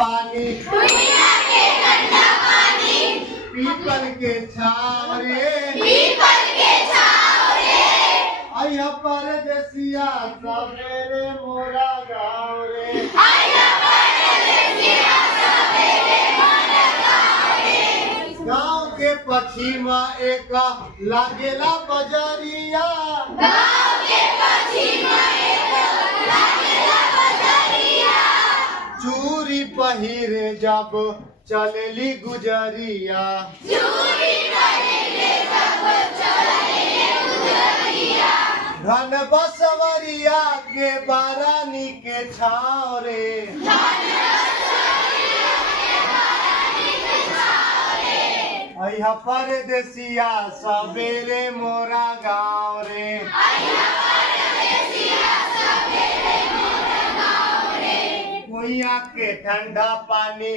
पानी पीपल के छाव रे आया परदेसिया सवेरे मोरा गाँव रे गाँव के पछीमा एक लागेला बजरिया चूरी पहिरे जब चलेली गुजरिया धन बसवरिया के बारानी के छाव रे अइहा परदेसिया सवेरे मोरा गाँव रे कुइया के ठंडा पानी